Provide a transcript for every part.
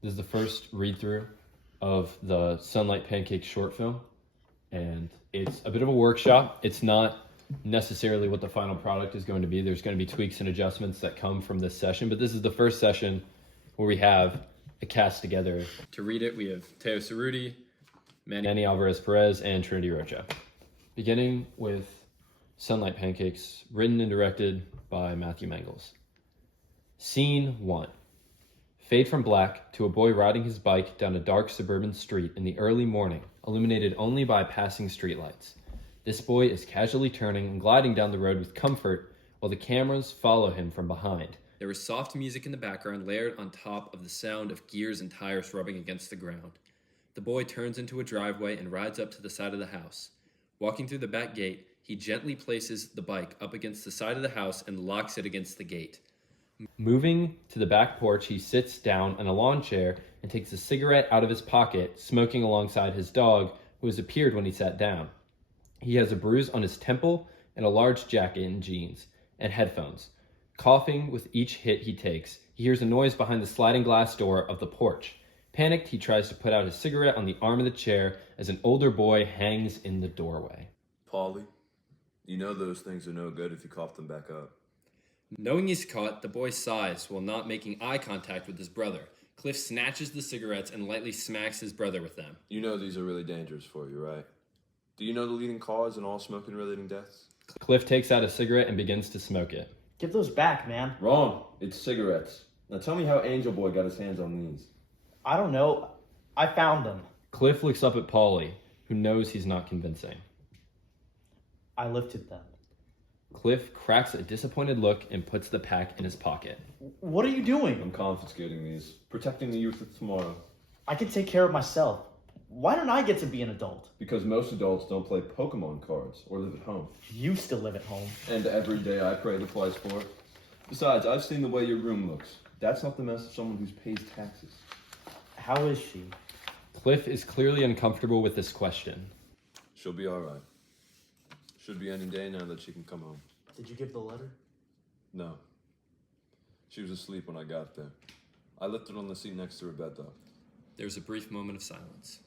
This is the first read-through of the Sunlight Pancake short film, and it's a bit of a workshop. It's not necessarily what the final product is going to be. There's going to be tweaks and adjustments that come from this session, but this is the first session where we have a cast together. To read it, we have Teo Ceruti, Manuel, Alverez, Perez, and Trinity, Rocha. Beginning with Sunlight Pancakes, written and directed by Matthew Mangels. Scene 1. Fade from black to a boy riding his bike down a dark suburban street in the early morning, illuminated only by passing streetlights. This boy is casually turning and gliding down the road with comfort while the cameras follow him from behind. There is soft music in the background layered on top of the sound of gears and tires rubbing against the ground. The boy turns into a driveway and rides up to the side of the house. Walking through the back gate, he gently places the bike up against the side of the house and locks it against the gate. Moving to the back porch, he sits down in a lawn chair and takes a cigarette out of his pocket, smoking alongside his dog, who has appeared when he sat down. He has a bruise on his temple and a large jacket and jeans, and headphones. Coughing with each hit he takes, he hears a noise behind the sliding glass door of the porch. Panicked, he tries to put out his cigarette on the arm of the chair as an older boy hangs in the doorway. Paulie, you know those things are no good if you cough them back up. Knowing he's caught, the boy sighs while not making eye contact with his brother. Cliff snatches the cigarettes and lightly smacks his brother with them. You know these are really dangerous for you, right? Do you know the leading cause in all smoking-related deaths? Cliff takes out a cigarette and begins to smoke it. Give those back, man. Wrong. It's cigarettes. Now tell me how Angel Boy got his hands on these. I don't know. I found them. Cliff looks up at Paulie, who knows he's not convincing. I lifted them. Cliff cracks a disappointed look and puts the pack in his pocket. What are you doing? I'm confiscating these. Protecting the youth of tomorrow. I can take care of myself. Why don't I get to be an adult? Because most adults don't play Pokemon cards or live at home. You still live at home. And every day I pray the flies for. Besides, I've seen the way your room looks. That's not the mess of someone who pays taxes. How is she? Cliff is clearly uncomfortable with this question. She'll be all right. Should be any day now that she can come home. Did you give the letter? No. She was asleep when I got there. I left it on the seat next to her bed, though. There's a brief moment of silence.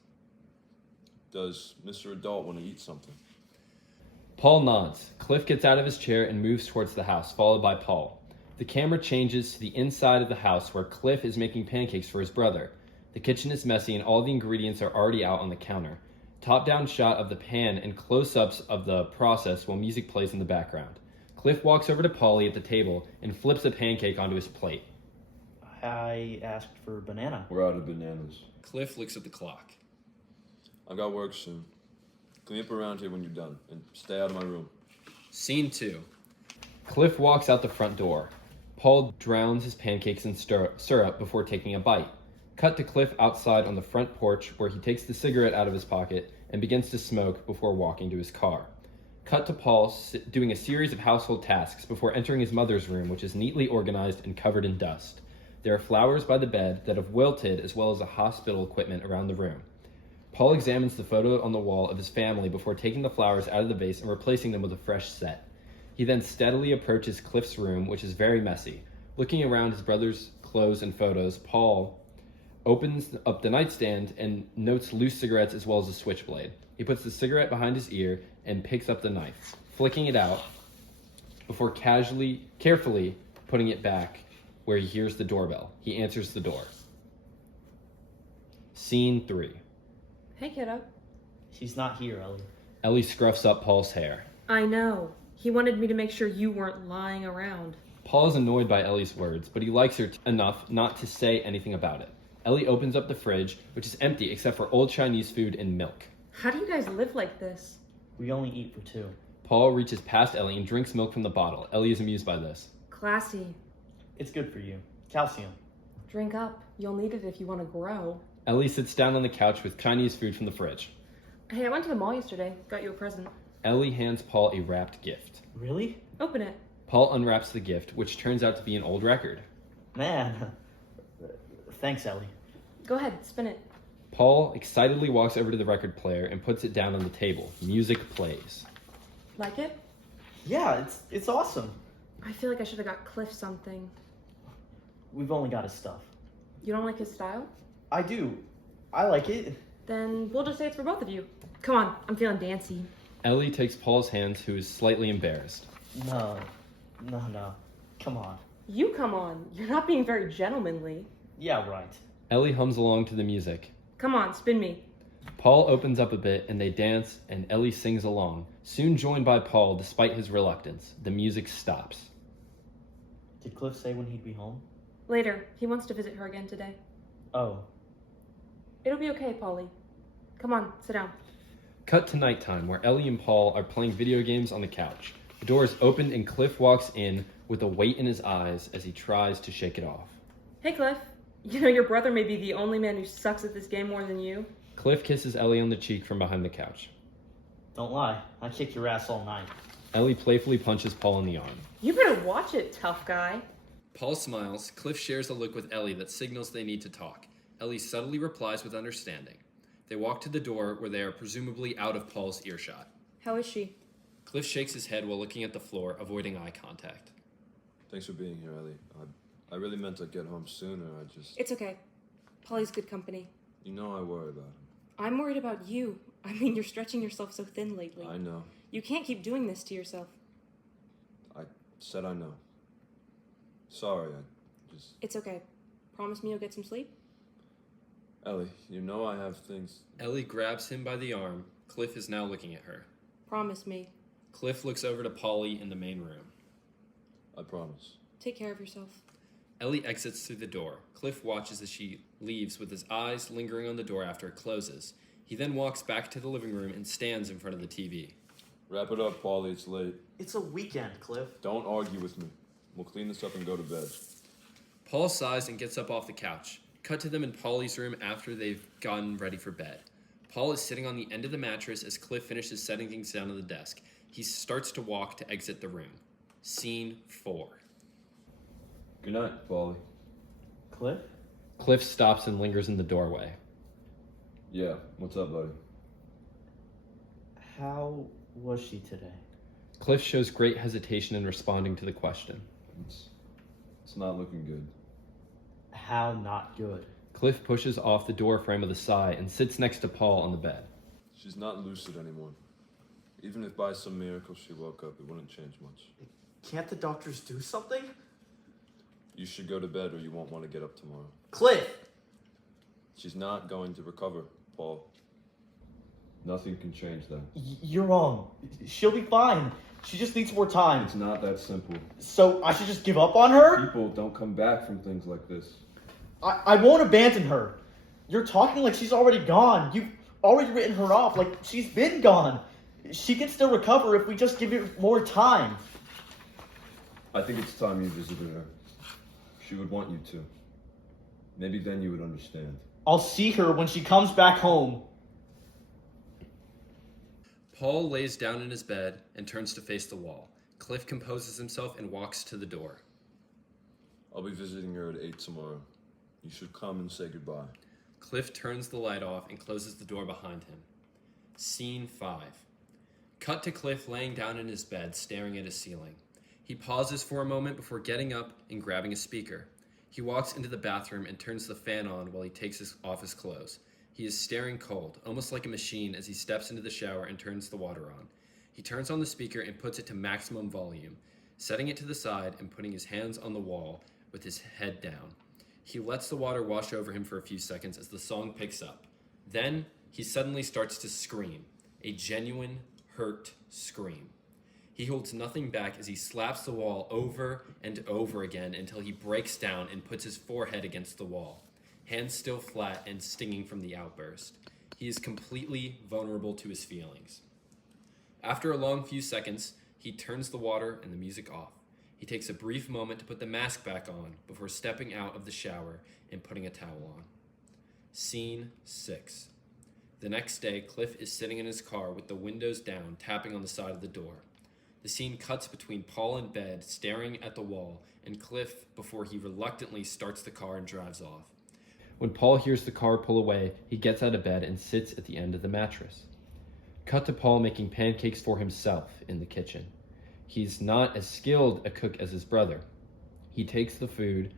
Does Mr. Adult want to eat something? Paul nods. Cliff gets out of his chair and moves towards the house, followed by Paul. The camera changes to the inside of the house where Cliff is making pancakes for his brother. The kitchen is messy and all the ingredients are already out on the counter. Top-down shot of the pan and close-ups of the process while music plays in the background. Cliff walks over to Paulie at the table and flips a pancake onto his plate. I asked for banana. We're out of bananas. Cliff looks at the clock. I've got work soon. Clean up around here when you're done, and stay out of my room. Scene 2. Cliff walks out the front door. Paul drowns his pancakes in syrup before taking a bite. Cut to Cliff outside on the front porch where he takes the cigarette out of his pocket and begins to smoke before walking to his car. Cut to Paul doing a series of household tasks before entering his mother's room, which is neatly organized and covered in dust. There are flowers by the bed that have wilted, as well as a hospital equipment around the room. Paul examines the photo on the wall of his family before taking the flowers out of the vase and replacing them with a fresh set. He then steadily approaches Cliff's room, which is very messy. Looking around his brother's clothes and photos, Paul opens up the nightstand and notes loose cigarettes as well as a switchblade. He puts the cigarette behind his ear and picks up the knife, flicking it out before carefully putting it back where he hears the doorbell. He answers the door. Scene 3. Hey, kiddo. She's not here, Ellie. Ellie scruffs up Paul's hair. I know. He wanted me to make sure you weren't lying around. Paul is annoyed by Ellie's words, but he likes her enough not to say anything about it. Ellie opens up the fridge, which is empty except for old Chinese food and milk. How do you guys live like this? We only eat for two. Paul reaches past Ellie and drinks milk from the bottle. Ellie is amused by this. Classy. It's good for you. Calcium. Drink up. You'll need it if you want to grow. Ellie sits down on the couch with Chinese food from the fridge. Hey, I went to the mall yesterday. Got you a present. Ellie hands Paul a wrapped gift. Really? Open it. Paul unwraps the gift, which turns out to be an old record. Man. Thanks, Ellie. Go ahead, spin it. Paul excitedly walks over to the record player and puts it down on the table. Music plays. Like it? Yeah, it's awesome. I feel like I should have got Cliff something. We've only got his stuff. You don't like his style? I do. I like it. Then we'll just say it's for both of you. Come on, I'm feeling dancy. Ellie takes Paul's hands, who is slightly embarrassed. No. Come on. You come on. You're not being very gentlemanly. Yeah, right. Ellie hums along to the music. Come on, spin me. Paul opens up a bit and they dance, and Ellie sings along, soon joined by Paul despite his reluctance. The music stops. Did Cliff say when he'd be home? Later. He wants to visit her again today. Oh. It'll be okay, Paulie. Come on, sit down. Cut to nighttime, where Ellie and Paul are playing video games on the couch. The door is opened and Cliff walks in with a weight in his eyes as he tries to shake it off. Hey, Cliff. You know your brother may be the only man who sucks at this game more than you. Cliff kisses Ellie on the cheek from behind the couch. Don't lie. I kicked your ass all night. Ellie playfully punches Paul in the arm. You better watch it, tough guy. Paul smiles. Cliff shares a look with Ellie that signals they need to talk. Ellie subtly replies with understanding. They walk to the door where they are presumably out of Paul's earshot. How is she? Cliff shakes his head while looking at the floor, avoiding eye contact. Thanks for being here, Ellie. I really meant to get home sooner. It's okay. Paulie's good company. You know I worry about him. I'm worried about you. I mean, you're stretching yourself so thin lately. I know. You can't keep doing this to yourself. I said I know. Sorry, It's okay. Promise me you'll get some sleep? Ellie, you know I have things... Ellie grabs him by the arm. Cliff is now looking at her. Promise me. Cliff looks over to Paulie in the main room. I promise. Take care of yourself. Ellie exits through the door. Cliff watches as she leaves with his eyes lingering on the door after it closes. He then walks back to the living room and stands in front of the TV. Wrap it up, Paulie. It's late. It's a weekend, Cliff. Don't argue with me. We'll clean this up and go to bed. Paul sighs and gets up off the couch. Cut to them in Paulie's room after they've gotten ready for bed. Paul is sitting on the end of the mattress as Cliff finishes setting things down on the desk. He starts to walk to exit the room. Scene 4. Good night, Paulie. Cliff? Cliff stops and lingers in the doorway. Yeah, what's up, buddy? How was she today? Cliff shows great hesitation in responding to the question. It's not looking good. How not good? Cliff pushes off the door frame with a sigh and sits next to Paul on the bed. She's not lucid anymore. Even if by some miracle she woke up, it wouldn't change much. Can't the doctors do something? You should go to bed or you won't want to get up tomorrow. Cliff! She's not going to recover, Paul. Nothing can change that. You're wrong. She'll be fine. She just needs more time. It's not that simple. So I should just give up on her? People don't come back from things like this. I won't abandon her. You're talking like she's already gone. You've already written her off like she's been gone. She can still recover if we just give her more time. I think it's time you visited her. She would want you to. Maybe then you would understand. I'll see her when she comes back home. Paul lays down in his bed and turns to face the wall. Cliff composes himself and walks to the door. I'll be visiting her at 8 tomorrow. You should come and say goodbye. Cliff turns the light off and closes the door behind him. Scene 5. Cut to Cliff laying down in his bed, staring at his ceiling. He pauses for a moment before getting up and grabbing a speaker. He walks into the bathroom and turns the fan on while he takes off his clothes. He is staring cold, almost like a machine, as he steps into the shower and turns the water on. He turns on the speaker and puts it to maximum volume, setting it to the side and putting his hands on the wall with his head down. He lets the water wash over him for a few seconds as the song picks up. Then, he suddenly starts to scream, a genuine, hurt scream. He holds nothing back as he slaps the wall over and over again until he breaks down and puts his forehead against the wall, hands still flat and stinging from the outburst. He is completely vulnerable to his feelings. After a long few seconds, he turns the water and the music off. He takes a brief moment to put the mask back on before stepping out of the shower and putting a towel on. Scene 6. The next day, Cliff is sitting in his car with the windows down, tapping on the side of the door. The scene cuts between Paul in bed, staring at the wall, and Cliff before he reluctantly starts the car and drives off. When Paul hears the car pull away, he gets out of bed and sits at the end of the mattress. Cut to Paul making pancakes for himself in the kitchen. He's not as skilled a cook as his brother. He takes the food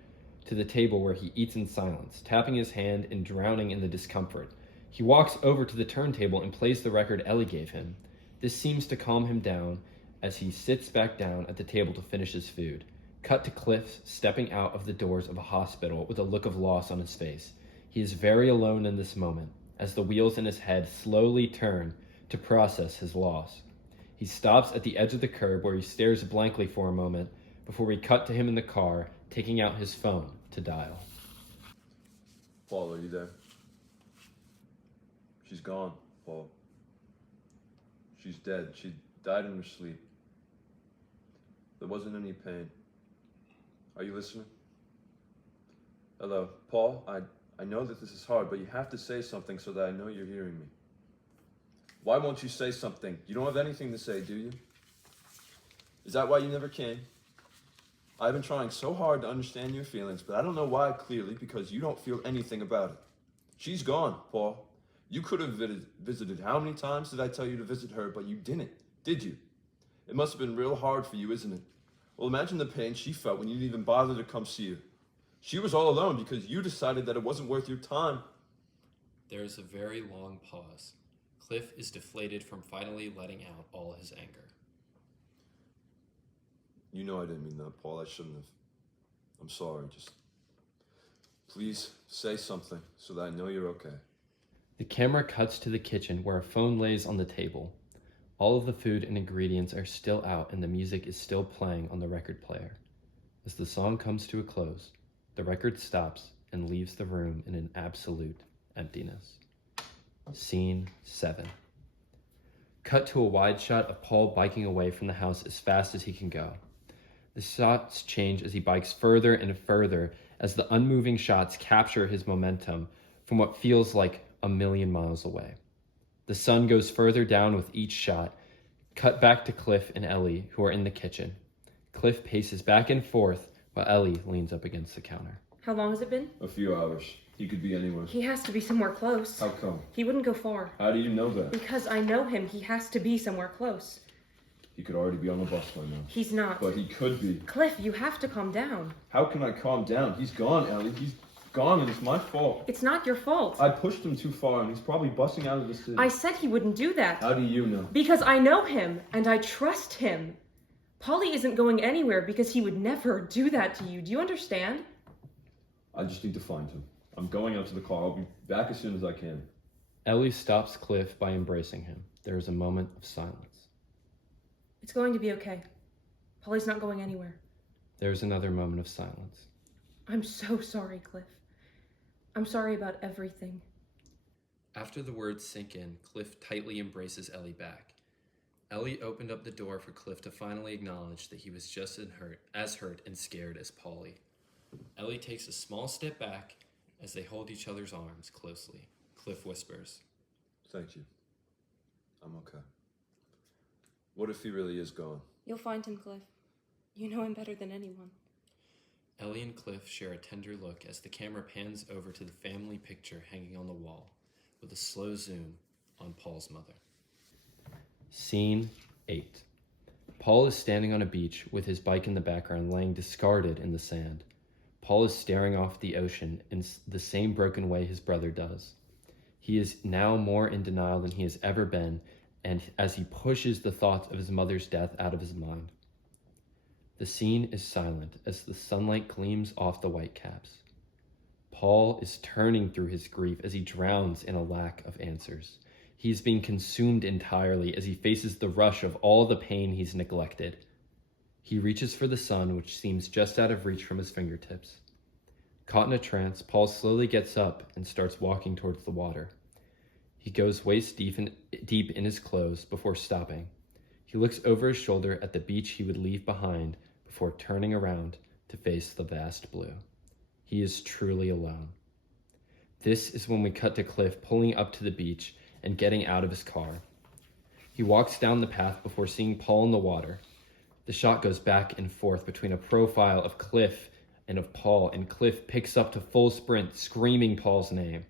to the table where he eats in silence, tapping his hand and drowning in the discomfort. He walks over to the turntable and plays the record Ellie gave him. This seems to calm him down as he sits back down at the table to finish his food. Cut to Cliff stepping out of the doors of a hospital with a look of loss on his face. He is very alone in this moment, as the wheels in his head slowly turn to process his loss. He stops at the edge of the curb where he stares blankly for a moment before we cut to him in the car, taking out his phone to dial. Paul, are you there? She's gone, Paul. She's dead. She died in her sleep. There wasn't any pain. Are you listening? Hello, Paul, I know that this is hard, but you have to say something so that I know you're hearing me. Why won't you say something? You don't have anything to say, do you? Is that why you never came? I've been trying so hard to understand your feelings, but I don't know why clearly, because you don't feel anything about it. She's gone, Paul. You could have visited. How many times did I tell you to visit her, but you didn't, did you? It must have been real hard for you, isn't it? Well, imagine the pain she felt when you didn't even bother to come see her. She was all alone because you decided that it wasn't worth your time. There is a very long pause. Cliff is deflated from finally letting out all his anger. You know I didn't mean that, Paul. I shouldn't have. I'm sorry. Just please say something so that I know you're okay. The camera cuts to the kitchen where a phone lays on the table. All of the food and ingredients are still out and the music is still playing on the record player. As the song comes to a close, the record stops and leaves the room in an absolute emptiness. Scene 7. Cut to a wide shot of Paul biking away from the house as fast as he can go. The shots change as he bikes further and further as the unmoving shots capture his momentum from what feels like a million miles away. The sun goes further down with each shot. Cut back to Cliff and Ellie, who are in the kitchen. Cliff paces back and forth while Ellie leans up against the counter. How long has it been? A few hours. He could be anywhere. He has to be somewhere close. How come? He wouldn't go far. How do you know that? Because I know him. He has to be somewhere close. He could already be on the bus by now. He's not. But he could be. Cliff, you have to calm down. How can I calm down? He's gone, Ellie. He's gone and it's my fault. It's not your fault. I pushed him too far and he's probably busting out of the city. I said he wouldn't do that. How do you know? Because I know him and I trust him. Paulie isn't going anywhere because he would never do that to you. Do you understand? I just need to find him. I'm going out to the car. I'll be back as soon as I can. Ellie stops Cliff by embracing him. There is a moment of silence. It's going to be okay. Paulie's not going anywhere. There is another moment of silence. I'm so sorry, Cliff. I'm sorry about everything. After the words sink in, Cliff tightly embraces Ellie back. Ellie opened up the door for Cliff to finally acknowledge that he was just as hurt and scared as Paulie. Ellie takes a small step back as they hold each other's arms closely. Cliff whispers, Thank you. I'm okay. What if he really is gone? You'll find him, Cliff. You know him better than anyone. Ellie and Cliff share a tender look as the camera pans over to the family picture hanging on the wall, with a slow zoom on Paul's mother. Scene 8. Paul is standing on a beach with his bike in the background laying discarded in the sand. Paul is staring off the ocean in the same broken way his brother does. He is now more in denial than he has ever been, and as he pushes the thoughts of his mother's death out of his mind. The scene is silent as the sunlight gleams off the whitecaps. Paul is turning through his grief as he drowns in a lack of answers. He is being consumed entirely as he faces the rush of all the pain he's neglected. He reaches for the sun, which seems just out of reach from his fingertips. Caught in a trance, Paul slowly gets up and starts walking towards the water. He goes waist deep in his clothes before stopping. He looks over his shoulder at the beach he would leave behind before turning around to face the vast blue. He is truly alone. This is when we cut to Cliff pulling up to the beach and getting out of his car. He walks down the path before seeing Paul in the water. The shot goes back and forth between a profile of Cliff and of Paul, and Cliff picks up to full sprint, screaming Paul's name.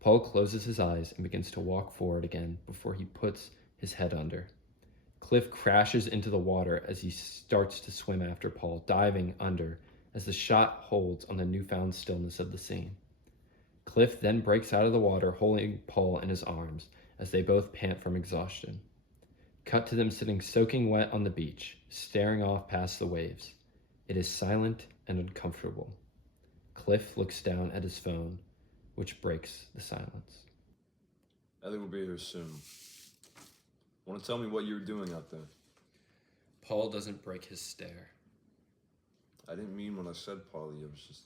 Paul closes his eyes and begins to walk forward again before he puts his head under. Cliff crashes into the water as he starts to swim after Paul, diving under as the shot holds on the newfound stillness of the scene. Cliff then breaks out of the water, holding Paul in his arms as they both pant from exhaustion. Cut to them sitting soaking wet on the beach, staring off past the waves. It is silent and uncomfortable. Cliff looks down at his phone, which breaks the silence. Ellie will be here soon. Want to tell me what you were doing out there? Paul doesn't break his stare. I didn't mean when I said Paulie, it was just,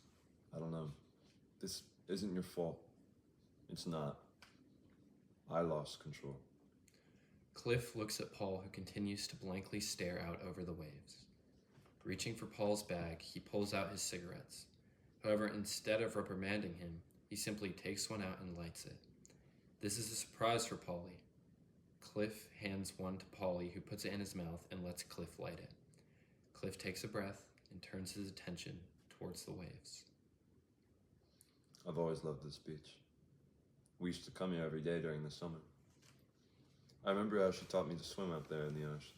I don't know. This isn't your fault. It's not. I lost control. Cliff looks at Paul, who continues to blankly stare out over the waves. Reaching for Paul's bag, he pulls out his cigarettes. However, instead of reprimanding him, he simply takes one out and lights it. This is a surprise for Paulie. Cliff hands one to Paulie, who puts it in his mouth and lets Cliff light it. Cliff takes a breath and turns his attention towards the waves. I've always loved this beach. We used to come here every day during the summer. I remember how she taught me to swim out there in the ocean.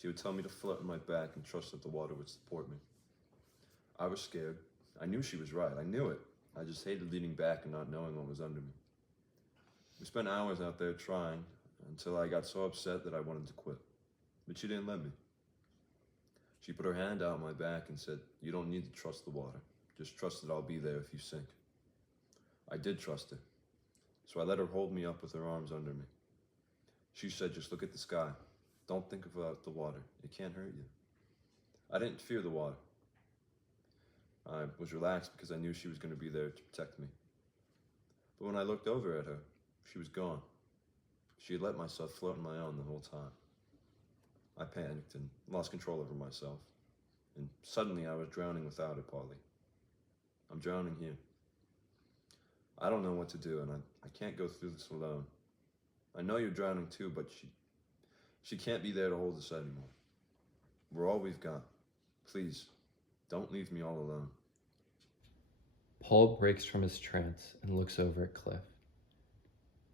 She would tell me to float on my back and trust that the water would support me. I was scared. I knew she was right. I knew it. I just hated leaning back and not knowing what was under me. We spent hours out there trying until I got so upset that I wanted to quit. But she didn't let me. She put her hand out my back and said, "You don't need to trust the water. Just trust that I'll be there if you sink." I did trust her, so I let her hold me up with her arms under me. She said, "Just look at the sky. Don't think about the water. It can't hurt you." I didn't fear the water. I was relaxed because I knew she was going to be there to protect me. But when I looked over at her, she was gone. She had let myself float on my own the whole time. I panicked and lost control over myself. And suddenly I was drowning without her, Paulie. I'm drowning here. I don't know what to do, and I can't go through this alone. I know you're drowning too, but she can't be there to hold us anymore. We're all we've got. Please, don't leave me all alone. Paul breaks from his trance and looks over at Cliff.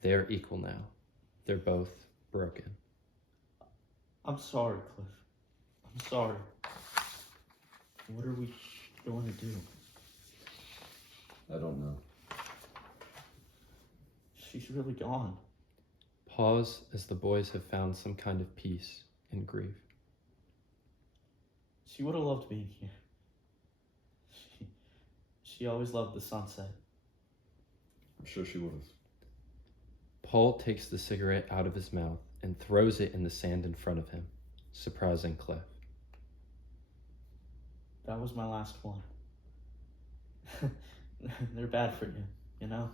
They are equal now. They're both broken. I'm sorry, Cliff. I'm sorry. What are we going to do? I don't know. She's really gone. Pause as the boys have found some kind of peace in grief. She would have loved being here. She always loved the sunset. I'm sure she would have. Paul takes the cigarette out of his mouth and throws it in the sand in front of him, surprising Cliff. That was my last one. They're bad for you, you know?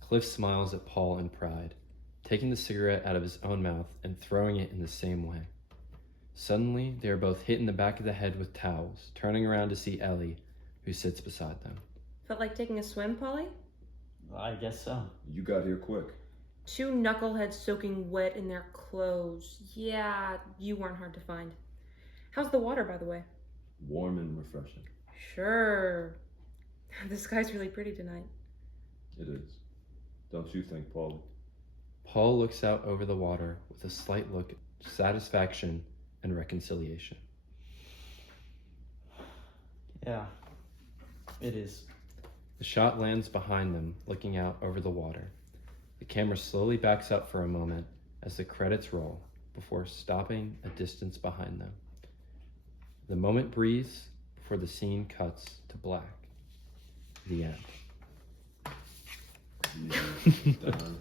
Cliff smiles at Paul in pride, taking the cigarette out of his own mouth and throwing it in the same way. Suddenly, they are both hit in the back of the head with towels, turning around to see Ellie, who sits beside them. Felt like taking a swim, Paulie? I guess so. You got here quick. Two knuckleheads soaking wet in their clothes. Yeah, you weren't hard to find. How's the water, by the way? Warm and refreshing. Sure. The sky's really pretty tonight. It is. Don't you think, Paul? Paul looks out over the water with a slight look of satisfaction and reconciliation. Yeah, it is. The shot lands behind them, looking out over the water. The camera slowly backs up for a moment as the credits roll, before stopping a distance behind them. The moment breathes before the scene cuts to black. The end. Yeah. Done.